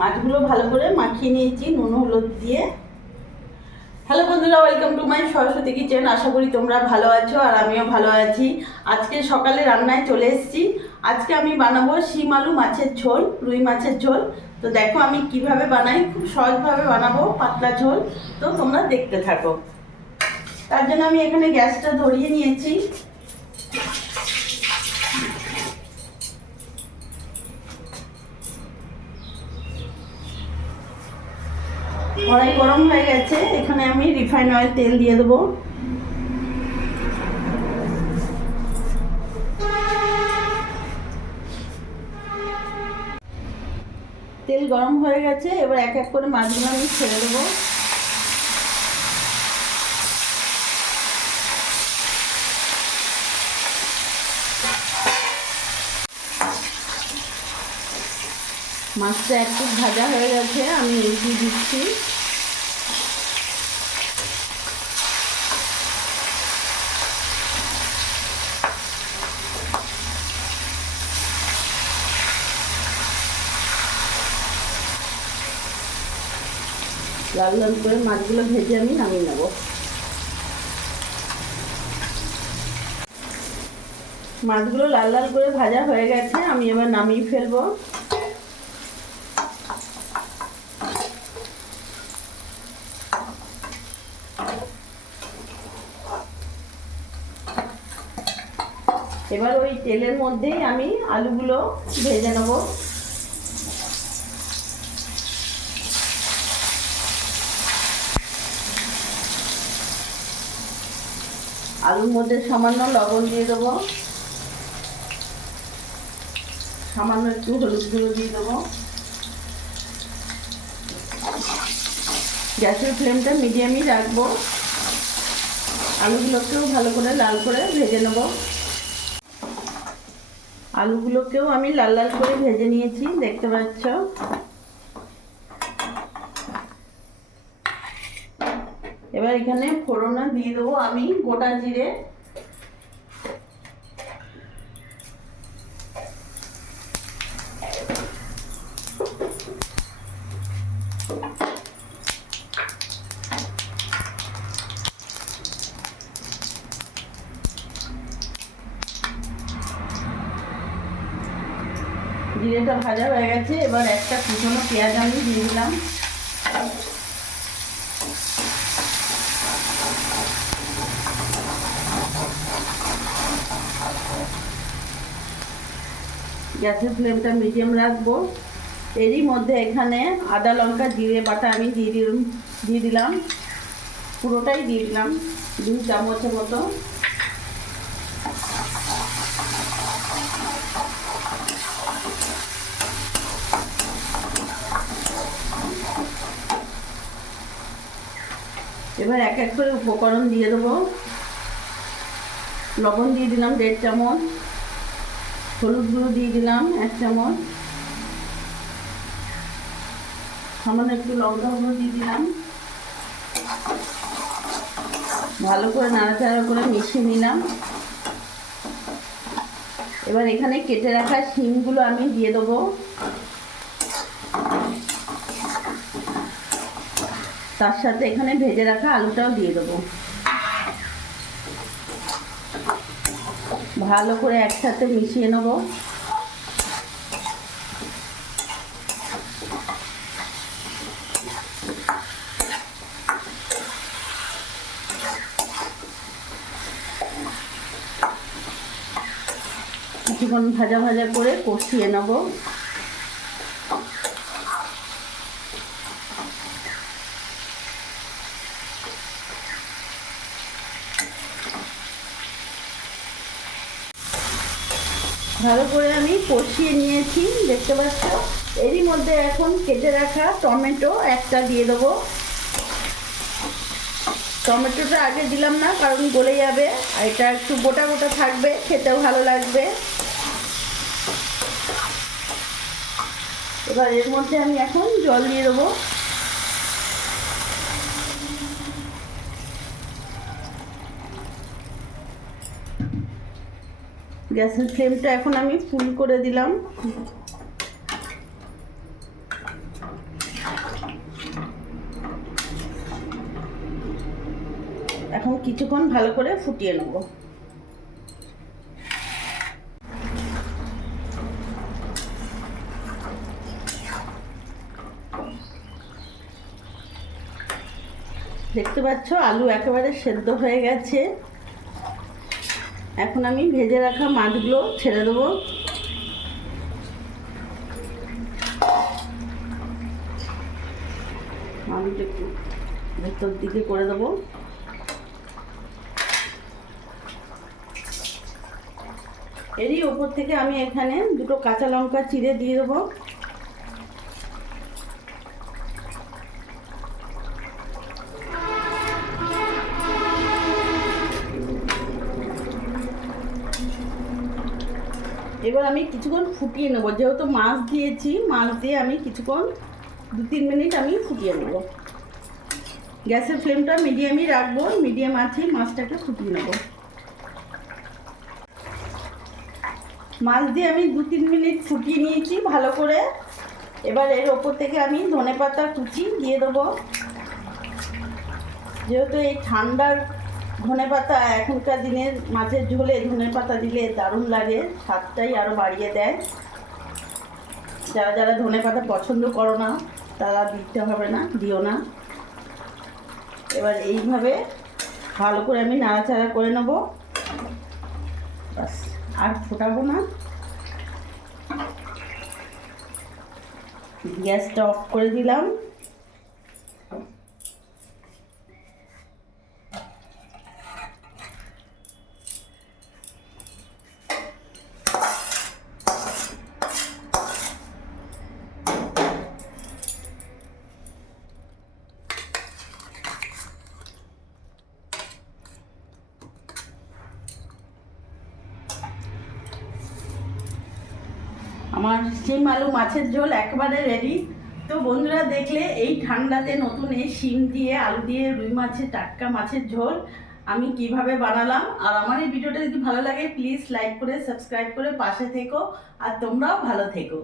মাছগুলো ভালো করে মাখিয়ে নিয়েছি নুন হলুদ দিয়ে। হ্যালো বন্ধুরা, welcome to my Saraswati kitchen. আশা করি তোমরা ভালো আছো আর আমিও ভালো আছি। আজকে সকালে রান্নায় চলে এসেছি। আজকে আমি বানাবো শিম আলু মাছের ঝোল, রুই মাছের ঝোল। তো দেখো আমি কিভাবে বানাই, খুব সহজভাবে বানাবো পাতলা ঝোল। তো তোমরা দেখতে থাকো। তার জন্য আমি এখানে গ্যাসটা ধরিয়ে নিয়েছি। কড়াই গরম হয়ে গেছে, এখানে আমি রিফাইন অয়েল তেল দিয়ে দেবো। তেল গরম হয়ে গেছে, এবার এক এক করে মাছগুলো আমি ছেড়ে দেবো। মাছটা একটু ভাজা হয়ে গেছে, আমি উল্টিয়ে দিচ্ছি। লাল লাল করে মাছগুলো ভেজে আমি নামিয়ে নেব। মাছগুলো লাল লাল করে ভাজা হয়ে গেছে, আমি এবার নামিয়ে ফেলবো। এবার ওই তেলের মধ্যেই আমি আলুগুলো ভেজে নেব। আলুর মধ্যে সামান্য লবণ দিয়ে দেবো, সামান্য একটু হলুদ গুঁড়ো দিয়ে দেবো। গ্যাসের ফ্লেমটা মিডিয়ামই রাখবো। আলুগুলোকেও ভালো করে লাল করে ভেজে নেব। আলুগুলোকেও আমি লাল লাল করে ভেজে নিয়েছি, দেখতে পাচ্ছ। এবার এখানে ফোড়নে দিয়ে দেবো আমি গোটা জিরে, জিরেটা ভাজা হয়ে গেছে। এবার একটা কুচনো পেঁয়াজ আমি দিয়ে দিলাম। গ্যাসের ফ্লেমটা মিডিয়াম রাখবো। এরই মধ্যে এখানে আদা লঙ্কা জিরে বাটা আমি দিয়ে দিলাম, পুরোটাই দিয়ে দিলাম, 2 চামচের মতো। এবার এক এক করে উপকরণ দিয়ে দেবো। লবণ দিয়ে দিলাম 1.5 চামচ, হলুদ গুঁড়ো দিয়ে দিলাম 1 চামচ, সামান্য একটু লঙ্কা গুঁড়ো দিয়ে দিলাম। ভালো করে নাড়াচাড়া করে মিশিয়ে নিলাম। এবার এখানে কেটে রাখা শিমগুলো আমি দিয়ে দেবো। তার সাথে এখানে ভেজে রাখা আলুটাও দিয়ে দেবো। ভালো করে একসাথে মিশিয়ে নেব। কিছুক্ষণ ভাজা ভাজা করে কষিয়ে নেব। ভালো করে আমি কষিয়ে নিয়েছি, দেখতে পাচ্ছ। এরই মধ্যে এখন কেটে রাখা টমেটো একটা দিয়ে দেবো। টমেটোটা আগে দিলাম না, কারণ গলে যাবে, আর এটা একটু গোটা গোটা থাকবে, খেতেও ভালো লাগবে। এবার এর মধ্যে আমি এখন জল দিয়ে দেবো। গ্যাসের ফ্লেমটা এখন আমি ফুল করে দিলাম। কিছুক্ষণ ভালো করে ফুটিয়ে নেব। দেখতে পাচ্ছ আলু একেবারে সেদ্ধ হয়ে গেছে। এখন আমি ভেজে রাখা মাছগুলো ছেড়ে দেবো। মাছগুলো একটু ভেতর দিকে করে দেবো। এরই ওপর থেকে আমি এখানে দুটো কাঁচা লঙ্কা চিড়ে দিয়ে দেবো। এবার আমি কিছুক্ষণ ফুটিয়ে নেবো, যেহেতু মাছ দিয়েছি, মাছ দিয়ে আমি কিছুক্ষণ 2-3 মিনিট আমি ফুটিয়ে নেব। গ্যাসের ফ্লেমটা মিডিয়ামই রাখবো, মিডিয়াম আছে মাছটাকে ফুটিয়ে নেব। মাছ দিয়ে আমি 2-3 মিনিট ফুটিয়ে নিয়েছি ভালো করে। এবার এর ওপর থেকে আমি ধনেপাতা কুচি দিয়ে দেবো। যেহেতু এই ঠান্ডার ধনেপাতা, এখনকার দিনের মাছের ঝোলে ধনেপাতা দিলে দারুণ লাগে, স্বাদটাই আরও বাড়িয়ে দেয়। যারা যারা ধনেপাতা পছন্দ করো না তারা দিতে হবে না, দিও না। এবার এইভাবে ভালো করে আমি নাড়াচাড়া করে নেব। বাস, আর ফোটাবো না। গ্যাসটা অফ করে দিলাম। আমার শিম আলু মাছের ঝোল একেবারে রেডি। তো বন্ধুরা, দেখলে এই ঠান্ডাতে নতুন এই শিম দিয়ে আলু দিয়ে রুই মাছের, টাটকা মাছের ঝোল আমি কিভাবে বানালাম। আর আমার এই ভিডিওটা যদি ভালো লাগে প্লিজ লাইক করে সাবস্ক্রাইব করে পাশে থেকো, আর তোমরাও ভালো থেকো।